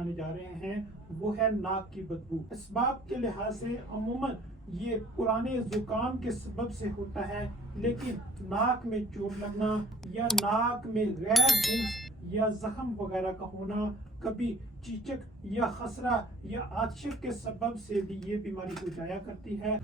بتانے جا رہے ہیں وہ ہے ناک کی بدبو۔ اسباب کے لحاظ سے عموماً یہ پرانے زکام کے سبب سے ہوتا ہے، لیکن ناک میں چوٹ لگنا یا ناک میں غیر جنس یا زخم وغیرہ کا ہونا، کبھی چیچک یا خسرہ یا عطشت کے سبب سے بھی یہ بیماری ہو جایا کرتی ہے۔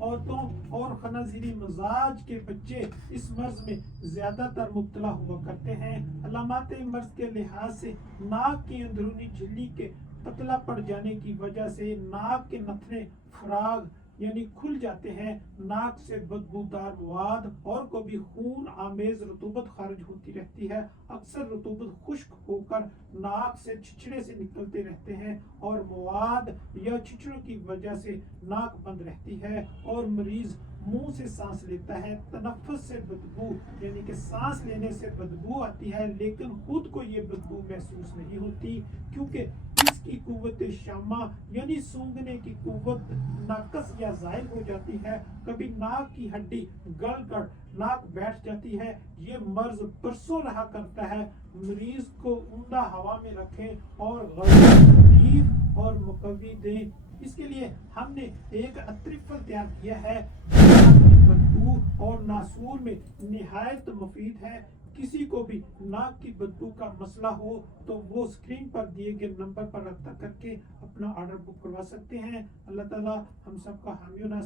عورتوں اور خنزیری مزاج کے بچے اس مرض میں زیادہ تر مبتلا ہوا کرتے ہیں۔ علامات مرض کے لحاظ سے ناک کی اندرونی جھلی کے پتلا پڑ جانے کی وجہ سے ناک کے نتھنے فراغ یعنی کھل جاتے ہیں، ناک سے بدبودار مواد اور کو بھی خون آمیز رطوبت خارج ہوتی رہتی ہے۔ اکثر رطوبت خشک ہو کر ناک سے چھچڑے سے نکلتے رہتے ہیں اور مواد یا چھچڑوں کی وجہ سے ناک بند رہتی ہے اور مریض منہ سے سانس لیتا ہے۔ تنفس سے بدبو یعنی کہ سانس لینے سے بدبو آتی ہے، لیکن خود کو یہ بدبو محسوس نہیں ہوتی کیونکہ اس کی قوت شامہ یعنی سونگھنے کی قوت ناقص یا زائل ہو جاتی ہے۔ کبھی ناک کی ہڈی گل کر ناک بیٹھ جاتی ہے۔ یہ مرض برسوں رہا کرتا ہے۔ مریض کو عمدہ ہوا میں رکھیں اور غلیظ اور مقوی دیں۔ اس کے لیے ہم نے ایک عطر تیار کیا ہے جو ناک کی بدبو اور ناسور میں نہایت مفید ہے۔ کسی کو بھی ناک کی بدبو کا مسئلہ ہو تو وہ اسکرین پر دیے گئے نمبر پر رابطہ کر کے اپنا آرڈر بک کروا سکتے ہیں۔ اللہ تعالیٰ ہم سب کا حامی و ناصر